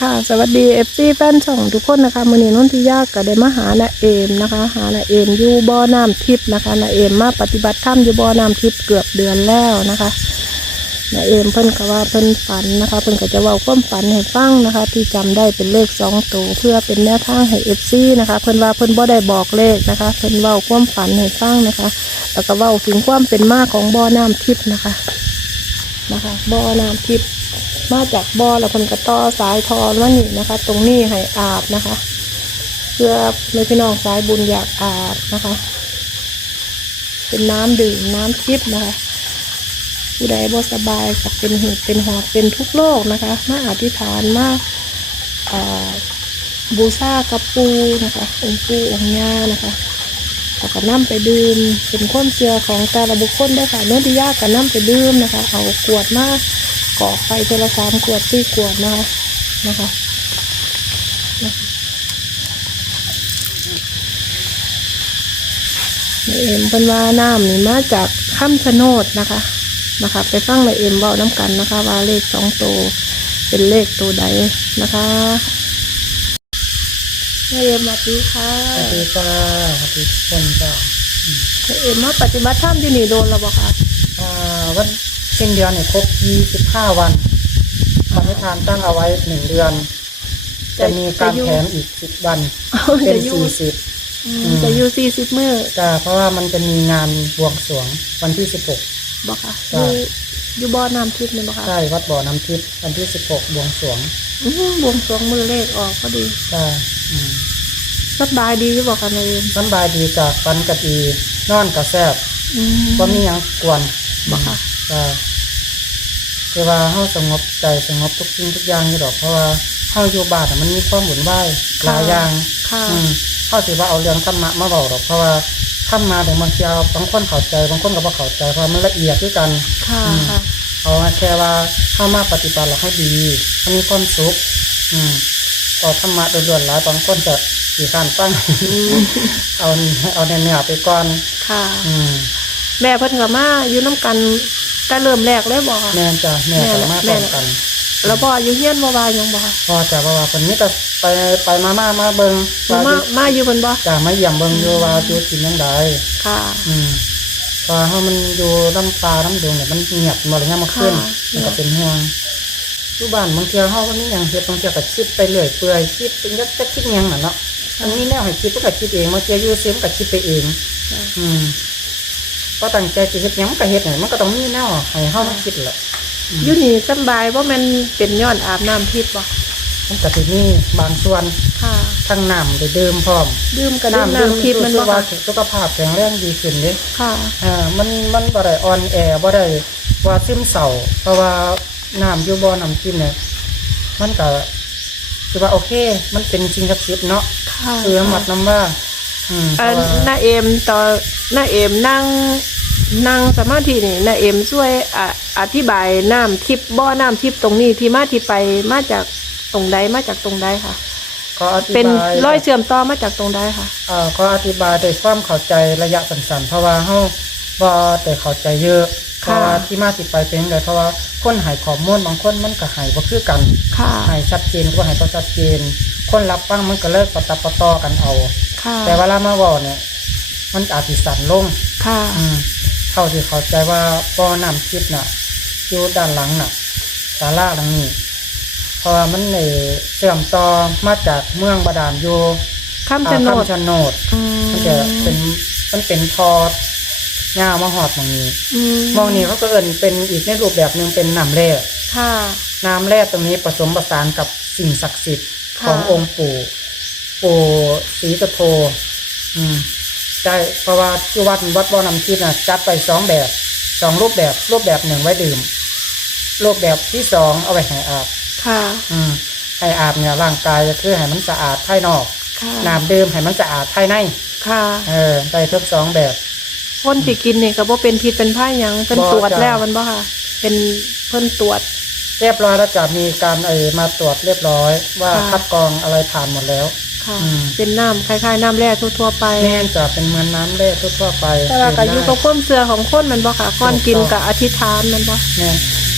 ค่ะ สวัสดีเอฟซีแฟนช่องทุกคนนะคะมือนี้นนทิยาก็ได้มาหานาเอมนะคะ หานาเอมอยู่บ่อน้ำทิพย์นะคะนาเอมมาปฏิบัติธรรมอยู่บ่อน้ำทิพย์เกือบเดือนแล้วนะคะนาเอมเพิ่นก็ว่าเพิ่นฝันนะคะ เพิ่นก็จะเว้าความฝันให้ฟังนะคะ ที่จำได้เป็นเลขสองตัวเพื่อเป็นแนวทางให้เอฟซีนะคะ เพิ่นว่าเพิ่นบ่ได้บอกเลขนะคะ เพิ่นเว้าความฝันให้ฟังนะคะ แล้วก็เว้าถึงความเป็นมาของบ่อน้ำทิพย์นะคะนะคะบ่อน้ำทิพย์ มาจากบ่อแล้วคนก็ต่อสายทอมานี่นะคะ ตรงนี้ให้อาบนะคะ เพื่อแม่พี่น้องสายบุญอยากอาบนะคะ เป็นน้ำดื่มน้ำทิพย์นะคะ ผู้ใดบ่สบายกับเป็นหตุเป็นหอบเป็นทุกโรคนะคะ มาอธิษฐานมาบูชากระปูนะคะองค์ปูองค์ย่านะคะแล้วก็นํไปดื่มเป็นความเชื่อของแต่ละบุคคลได้ค่ะโนนทิยาก็นํไปดื่มนะคะ เอากวดมา ก่อไฟเทละสามขวดสี่ขวดนะคะนะคะนะคะในเอ็มเป็นว่าน้ำนี่มาจากข้ามชะโนดนะคะนะคะ ไปฟังในเอ็มเบาน้ำกันนะคะ ว่าเลขสองตัวเป็นเลขตัวใดนะคะในเอ็มสวัสดีค่ะสวัสดีค่ะสวัสดีทุกคนจ้าในเอ็มมาปฏิบัติธรรมที่นี่โดนแล้วบ่คะอ่าวัน สิ้นเดือนเนี่ยครบ25วันปณิธานตั้งเอาไว้หนึ่งเดือน จะมีการแถมอีก10วันเอาเป็จะนอยู่40อืมจะอยู่สี่สิบมื้อจ้าเพราะว่ามันจะมีงานบวงสรวงวันที่16บ่คะอจ้ะยู่อยู่บ่อน้ำทิพย์นี่บ่คะใช่วัดบ่อน้ำทิพย์วันที่16บวงสรวงอื้อหือบวงสรวงมือเลขออกก็ดีจ้าอืมสบายดีอยู่บอกกันเลยสำบายดีจากฟันกะดีนอนกระแซบอืมว่ามีหยังกวนบอกค่ะ จ้าคือว่าเฮาสงบใจสงบทุกสิ่งทุกอย่างอยู่ดอกเพราะว่าเฮาอยู่บ้านอะมันมีความหมุนไหวายหลายอย่างค่ะอืมเขาสิว่าเอาเรื่องธรรมะมาบอกหรอกเพราะว่าธรรมะเดี๋ยวบางทีเอาบางคนเข้าใจบางคนก็บ่เข้าใจเพราะมันละเอียดด้วยกันค่ะอืมค่ะเอาแค่ว่าเข้ามาปฏิบัติแล้วให้ดีให้มีความสุขอืมก็ธรรมะโดยๆหลายบางคนจะสีข้านตั้งเอาเอาเนื้อๆไปก่อนค่ะ อืมแม่เพิ่นกับมาอยู่น้ำกัน แต่เริ่มแรกเลยบอกค่ะ แม่นจ้ะแม่สามารถแม่ป้องน่ะ กันแล้วบ่อยู่เฮียนบ่วาหยังบ่ค่ะพอจะว่าว่าคนนี้ก็ไปไปมามามาเบิ่งว่ามามาอยู่เพิ่นบ่จะมาเยี่ยมเบิ่งอยู่ว่าอยู่กินยังไงค่ะ อืมพอเขามันอยู่น้ำปลาน้ำดงเนี่ยมันเงียบหมดเลยเนี่ยมันขึ้นค่ะ มันก็เป็นห่วงทุกบ้านบางเทีเขาก็มีอย่างเฮ็ดบางเทีก็คิดไปเรื่อยเปื่อยคิดเป็นยักจะคิดหยังน่ะเนาะมันมีแนวให้คิดก็คิดเองบางเทีอยู่เสียมก็คิดไปเองค่ะอืม ก็ตั้งใจจะเฮ็ดหยังมันก็เฮ็ดเนี่ยมันก็ต้องมีแนวให้เฮามาคิดแหละอยู่นี่สำบายบ่แม่นเป็นย้อนอาบน้ำทิพย์บ่มันก็สิมีบางส่วนค่ะ ทั้งน้ำได้ดื่มพร้อมดื่มกระดื่มน้ำทิพย์มันรู้บ่สึกว่าค่ะสุขภาพแข็งแรงดีขึ้นเด้ ค่ะ อ่ามันมันบ่ได้อ่อนแอบ่ได้ว่าซึมเศร้าเพราะว่าน้ำอยู่บ่อน้ำกินเนี่ยมันก็คือว่าโอเค มันเป็นจริงกับจิตเนาะค่ะ คือหมัดน้ำว่าอืม เพอันราะว่าน้าเอมตอนน้าเอมนั่งนั่งสมาธินี่น้าเอมช่วยอะอธิบายน้ำทิพย์บ่อน้ำทิพย์ตรงนี้ที่มาที่ไปมาจากตรงใดมาจากตรงใดค่ะขออธิเป็นบายร้อยเชื่อมต่อมาจากตรงใดค่ะ เอ่อขออธิบายโดยความเข้าใจระยะสั้นๆเพราะว่าเฮาบ่ได้เข้าใจเยอะเพค่ะ ราะว่าที่มาที่ไปเป็นจังไดเพราะว่าคนให้ข้อมูลบางคนมันก็ให้บ่คือกันค่ะ ให้ชัดเจนก็ให้บ่ชัดเจน คนรับฟังมันก็เลิกปะตับปะตอกันเอา ค่ะแต่เวลามาเว้าเนี่ย มันอาจสิสั่นลงค่ะอืมเท่าที่เข้าใจว่าป้อน้ำทิพย์น่ะอยู่ด้านหลังน่ะศาลาหลังนี้เพราะว่ามันในเชื่อมต่อมาจากเมืองบาดาลอยู่ข้ามชะโนดอ่าคำชะโนดอืมันจะเป็นมันเป็นทอดยาวมาหอดหมองนี้อืหมองนี้เขาก็เอินเป็นอีกในรูปแบบหนึ่งเป็นน้ำแร่ ค่ะ น้ำแร่ตรงนี้ผสมผสานกับสิ่งศักดิ์สิทธิ์ค่ะขององค์ปู่ ปู่ศรีสุโธอืมได้เพราะว่าที่วัดวัดบ่อน้ำทิพย์นะจัดไปสองแบบสองรูปแบบรูปแบบหนึ่งไว้ดื่ม รูปแบบที่สองเอาไว้ให้อาบ ค่ะ อืมให้อาบเนี่ยร่างกายก็คือให้มันสะอาดภายนอกค่ะ น้ำดื่มให้มันสะอาดภายในค่ะ เออได้ทั้งสองแบบ คนที่กินนี่ก็บ่เป็นพิษเป็นผ้าหยังเพิ่นบ่ตรวจจ้ะ แล้วมันบ่ค่ะ เป็นเพิ่นตรวจ เรียบร้อยแล้วจะมีการเออมาตรวจเรียบร้อยว่าค่ะ คัดกรองอะไรผ่านหมดแล้ว ค่ะอืมเป็นน้ำคล้ายๆน้ำแร่ทั่วๆไป แม่นจะเป็นเหมือนน้ำแร่ทั่วๆไปแต่ว่าก็อยู่กับความเชื่อของคนมันบ่ค่ะก่อนกินกับอธิษฐานมันบ่แม่น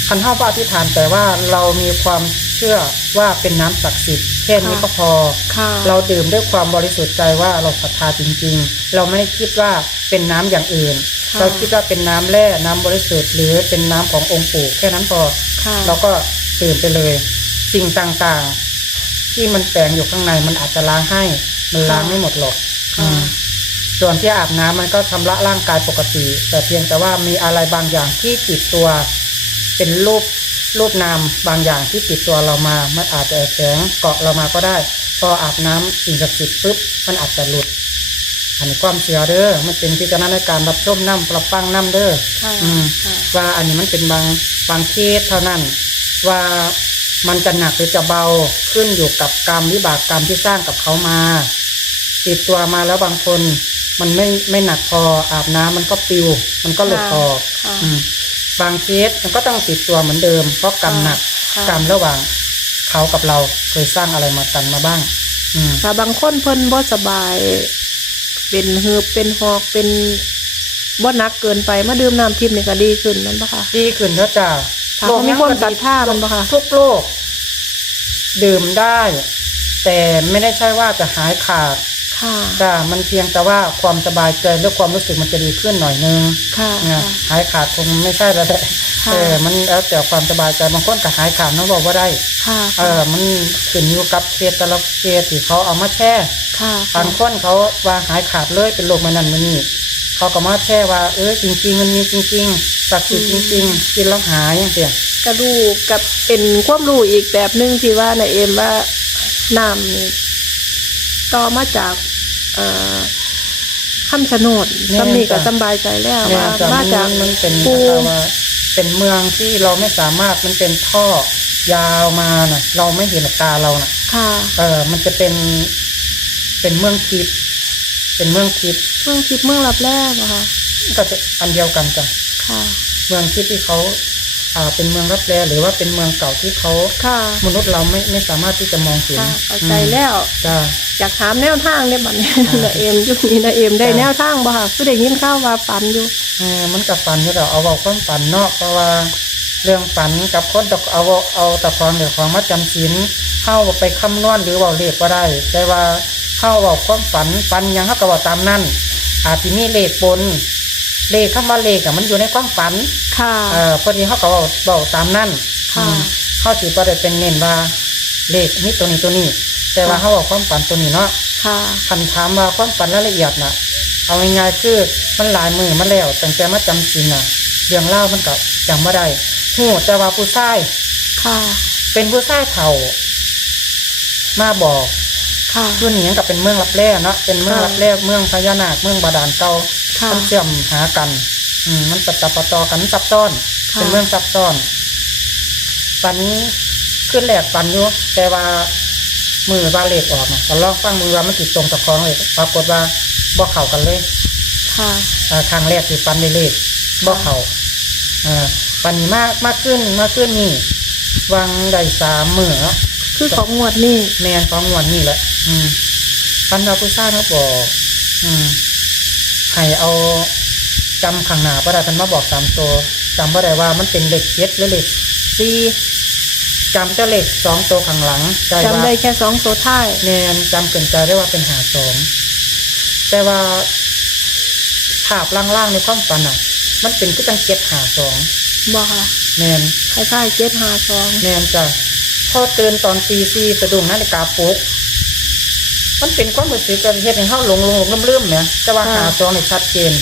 คันเท่าพระอธิษฐานแต่ว่าเรามีความเชื่อว่าเป็นน้ำศักดิ์สิทธิ์แค่นี้ก็พอค่ะเราดื่มด้วยความบริสุทธิ์ใจว่าเราศรัทธาจริง ๆ เราไม่ได้คิดว่าเป็นน้ำอย่างอื่นค่ะเราคิดว่าเป็นน้ำแร่น้ำบริสุทธิ์หรือเป็นน้ำขององค์ปู่แค่นั้นพอค่ะเราก็ดื่มไปเลย สิ่งต่างๆ ที่มันแฝงอยู่ข้างในมันอาจจะล้างให้ มันล้างไม่หมดหรอกอืมส่วนที่อาบน้ำมันก็ชำระร่างกายปกติ แต่เพียงแต่ว่ามีอะไรบางอย่างที่ติดตัว เป็นรูปรูปนามบางอย่างที่ติดตัวเรามามันอาจจะแฝงเกาะเรามาก็ได้ พออาบน้ำสิ่งศักดิ์สิทธิ์ปุ๊บมันอาจจะหลุด อันนี้ความเชื่อเด้อมันเป็นพิจารณาในการรับชมน้ำปรับฟังน้ำเด้อ ค่ะอืม ค่ะ ว่าอันนี้มันเป็นบางบางเคสเท่านั้น ว่า มันจะหนักหรือจะเบาขึ้นอยู่กับกรรมวิบากกรรมที่สร้างกับเขามา ติดตัวมาแล้วบางคน มันไม่ไม่หนักพออาบน้ำมันก็ปิว มันก็หลุดออกค่ะอืมบางเคสมันก็ต้องติดตัวเหมือนเดิม เพราะกรรมหนักค่ะกรรมระหว่างเขากับเราเคยสร้างอะไรมากันมาบ้างอืมค่ะบางคนเพิ่นบ่สบาย เป็นหืบเป็นหอกเป็นบ่หนักเกินไปมาดื่มน้ำทิพย์นี่ก็ดีขึ้นแมันปะคะดีขึ้นแล้วจ้าค่ะเขามีคนตัดท่ามันปะคะทุกโรค ดื่มได้ แต่ไม่ได้ใช่ว่าจะหายขาดค่ะ จ้ามันเพียงแต่ว่าความสบายใจหรือความรู้สึกมันจะดีขึ้นหน่อยนึงค่ะนะค่ะ หายขาดคงไม่ใช่แล้วแหละค่ะ เออมันแล้วแต่ความสบายใจบางคนก็หายขาดน้องบอกว่าได้ ค่ะเออ มันขึ้นอยู่กับเคสแต่ละเคสที่เขาเอามาแช่ ค่ะบางคนเขาว่าหายขาดเลยเป็นโรคมันนั่นมันนี่เขาก็มาแช่ว่า เออจริง ๆ มันมีจริงๆศักดิ์สิทธิ์จริง ๆ กินแล้วหายอย่างเดียว กระดูกกับเป็นความรู้อีกแบบหนึงที่ว่าในเอ็มว่าน้ำนี่ต่อมาจากเอ่อคำชะโนดแม่นสำนีก็จ้ะสำบายใจแล้วเนี่ยว่าจะมามันจากมันเป็นปูนะคะว่าเป็นเมืองที่เราไม่สามารถมันเป็นท่อยาวมาน่ะ เราไม่เห็นกับตาเราน่ะ ค่ะ เออมันจะเป็นเป็นเมืองทิพย์เป็นเมืองทิพย์เมืองทิพย์เมืองรับแรกอะค่ะก็จะอันเดียวกันจ้ะค่ะ เมืองทิพย์ที่เขาอ่า เป็นเมืองรับแลหรือว่าเป็นเมืองเก่าที่เขาค่ะมนุษย์เราไม่ไม่สามารถที่จะมองเห็นค่ะเข้าใจอืมแล้วจ้าอยากถามแนวทางเนี่ยบัดนี้อ่านาเอ็มยุคนี้นาเอ็มได้จ้ะแนวทางบ่ค่ะคือได้ยินข่าวว่าฝันอยู่เออมันกับฝันอยู่เราเอาเอาความฝันเนาะเพราะว่าเรื่องฝันกับคนตะเอาเอาเอาตะความเดี๋ยวความมาจำศีลเข้าไปคำนวณหรือเว่าเลขก็ได้ แต่ว่าเข้าเว่าความฝันฝันหยังเขาก็เว่าตามนั่นอาจจะมีเลขบน เลขคำว่าเลขอะมันอยู่ในความฝัน ค่ะ เออพอดีเขาก็เว่าเบาตามนั่นค่ะ อืมเขาถือประเด็เป็นเน้นว่าเลขนี้ตัวนี้ตัวนี้ แต่ว่าค่ะ เขาบอกความฝันตัวนี้เนาะค่ะ คำถามว่าความฝันรายละเอียดน่ะ เอาง่ายๆคือมันหลายมือมาแล้วตั้งแต่มาจำศีลน่ะเรื่องเล่าวมันก็จำไม่ได้หูแต่ว่าผู้ชายค่ะ เป็นผู้ชายเฒ่า มาบอก ค่ะ รุ่นนี้ก็เป็นเมืองรับแร่เนาะเป็นเมืองค่ะรับแร่เมืองพญานาคเมืองบาดาลเก่า ค่ะมันเชื่อมหากัน อืมมันปะตับปะตอกันซับซ้อน ค่ะ เป็นเมืองซับซ้อนปันขึ้นแหลกปันอยู่แต่ว่ามือว่าเลขออกนะก็ลองฟังมือว่ามันติดตรงตะคองเลยปรากฏว่าบ่เข้ากันเลย ค่ะ เอ่อครั้งแรกคือฟันได้เลขบ่เข้าอ่าปันนี้มากมากขึ้นมากขึ้นนี่วางได้สามมือเนาะคือของงวดนี่แมนของงวันนี่แหละ อืมปันดาผู้ชายเขาบอก อืม ให้เอาจำข้างหน้าบ่ได้เป็นมาบอกสามตัวจำบ่ได้ว่ามันเป็นเลขเจ็ดหรือเลขสี่จำแต่เลขสองตัวข้างหลังใจจำว่าได้แค่สองตัวท้ายแมนจำเกินใจได้ว่าเป็นหาสองแต่ว่าภาพล่างๆในความฝันอะ มันเป็นก็จังเจ็ดหาสองบ่ค่ะแมนคล้ายๆเจ็ดห้าสองแมนจ้ะพอตื่นตอนตีสี่สะดุ้งนาฬิกาปลุก มันเป็นความรู้สึกกันเฮ็ดให้เฮาหลงหลงลืมลืมๆเนี่ยแต่ว่าหาซองนี่ชัดเจน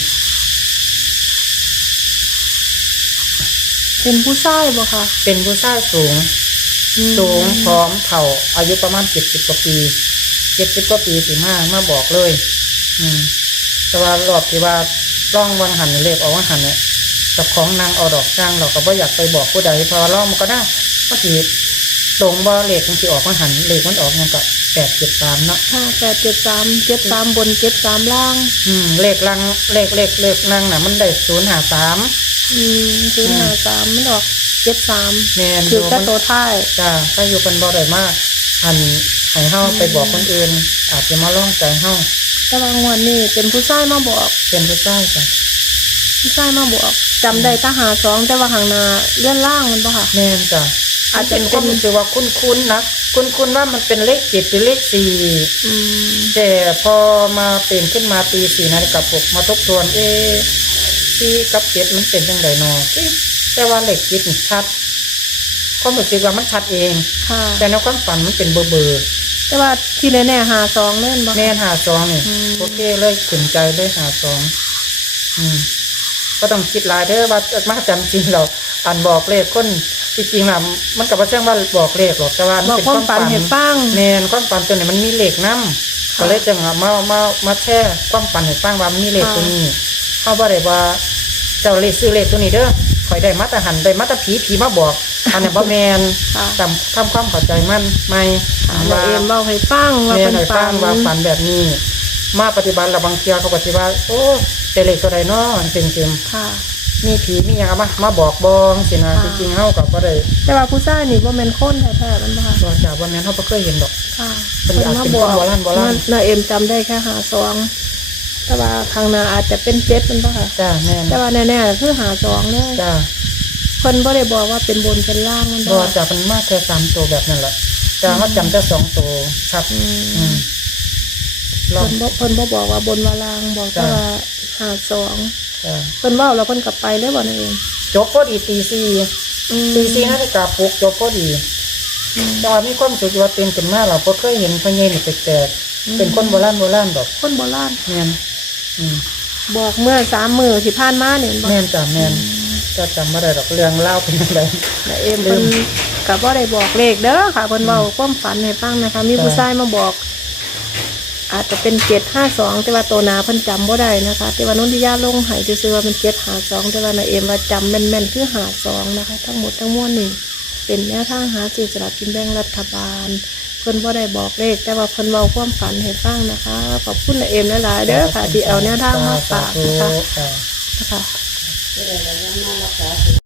เป็นผู้ชายบ่ค่ะเป็นผู้ชายสูง อืมสูงพร้อมเท่าอายุประมาณเจ็ดสิบกว่าปีเจ็ดสิบกว่าปีสิมามาบอกเลย อืม แต่ว่ารอบที่ว่าร่องวังหันเลขออกวังหันเนี่ยเกับของนางเอาดอกจ้างเราก็บ่อยากไปบอกผู้ใดเพราะว่าร่องมันก็ได้เมื่อกี้ ตรงบ่เลขมันสิออกวังหันเลขมันออกยังก็แปดเจ็ดสามเนาะค่ะแปดเจ็ดสามเจ็ดสามบนเจ็ดสามล่าง อืมเลขลังเลขเลขเลขลังน่ะ มันได้ศูนย์หาสามอืมศูนย์ห้าสามมันออกเจ็ดสามแมนคือแค่มันตัวท้ายจ้าถ้าอยู่กันบ่ได้มากอันให้เฮาไปบอกคนอื่น อาจจะมาล่องใจเฮาแต่ว่างวดนี้เป็นผู้ชายมาบอก เป็นผู้ชายจ้ะผู้ชายมาบอกจำได้แตาหาสองแต่ว่าข้างหน้าเลื่อนล่างมันบ่ค่ะแม่นจ้ะ อาอาจจจะจะเป็เป็นนความรู้สึกว่าคุ้นๆนะคุ้นๆว่ามันเป็นเลขเจ็ดหรือเลขสี่อืมแต่พอมาตื่นขึ้นมาตีสี่นาฬิกาปลุกมาทบทวนเอะที่กับเจ็ดมันเป็นจังไดนอเอ๊ะแต่ว่าเลขเจ็ดนี่ชัดความรู้สึกว่ามันชัดเองค่ะแต่ในความฝันมันเป็นเบอร์เบอร์แต่ว่าที่แน่ๆหาสองเล่นบ่แม่นหาซองนี่อืมโอเคเลยขึ้นใจเลยหาซองอืมก็ต้องคิดหลายเด้อว่ามาจำจริงเราอ่านบอกเลขคน จริงๆน่ะมันกับว่าเช่างว่าบอกเลขหรอกแต่ว่าบมัอนกเป็นความฝันให้ฟัง แมนความฝันตัวนี้มันมีเลขนํก็เลยจังว่ามามามาแช่ความฝันให้ฟังว่ามันมีเลขตัวนี้เขาบ่ได้ว่าเจ้าเลขซื้อเลขตัวนี้เด้อคอยได้มาตรหันได้มาตรผีผีมาบอกอันนี้นบ่แมนค่ะ จำทำความเข้าใจมันไม่ค่ะแล้วเอ็มเล่าให้ฟังว่าแม่เป็นนให้ฝัฟันงว่าฝันแบบนี้ มาปฏิบัติแล้วบางเทียเขาปฏิบัติโอ้แต่เลขตัวใดเนาะจริงๆค่ะ มีผีมีหยังเอามามาบอกบองสินะค่ะจริงๆเฮากับบ่ได้แต่ว่าผู้ชายนี่บ่แม่นคนแท้ๆมันบ่ค่ะบ่จากว่าแม่นเฮาบ่เคยเห็นดอกค่ะเพิ่นอาจเป็นคนโบราณโบราณน่าเอ็มจำได้แค่หาสองแต่ว่าข้างหน้าอาจจะเป็นเจ็ดมันบ่ค่ะจ้าแม่นแต่ว่าแน่ๆคือหาสองเลยจ้าเพิ่นบ่ได้บอกว่าเป็นบนเป็นล่างมันบ่บ่จากเพิ่นมาแค่สามตัวแบบนั้นแหละจ้าเฮาจำแต่สองตัวครับอือืมมลองเพิ่นบ่เพิ่นบ่บอกว่าบนว่าล่างบอกแต่จ้ะว่าหาสองจ้า เพิ่นเว้าแล้วเพิ่นกลับไปเลยบ่นั่นเองจบพอดีตีสี่อืมตีสี่นาฬิกาปลุกจบพอดีอืมแต่ว่ามีความสุขว่าตื่นขึ้นมาเราบ่เคยเห็นพญานี่แปลกอืมๆเป็นคนโบราณโบราณดอกคนโบราณแม่นอืมบอกเมื่อสามมื้อที่ผ่านมาเนี่ยบ่แม่นจ้าแม่นจะจำบ่ได้ดอกเรื่องเล่าวเป็นจังไดแต่เอ็มเพิ่นก็บ่ได้บอกเลขเด้อค่ะเพิ่นเว้าความฝันให้ฟังนะคะ มีผู้จ้ะชายมาบอก อาจจะเป็นเจ็ดห้าสองแต่ว่าตัวหนาเพิ่นจำบ่ได้นะคะ แต่ว่านุ่นที่ย่าลงใหายซื่อๆว่าเป็นเจ็ดหาสองแต่ว่านาเอ็มว่าจำแม่นๆคือหาสองนะคะ ทั้งหมดทั้งมวลนี่เป็นแนวทางหาสื่อสลากกินแบ่งรัฐบาล เพิ่นบ่ได้บอกเลข แต่ว่าเพิ่นเว้าความฝันให้ฟังนะคะ ขอบคุณนาเอ็มหลายๆเด้อค่ะที่เอาแนวทางมาฝากนะคะจ้านะคะ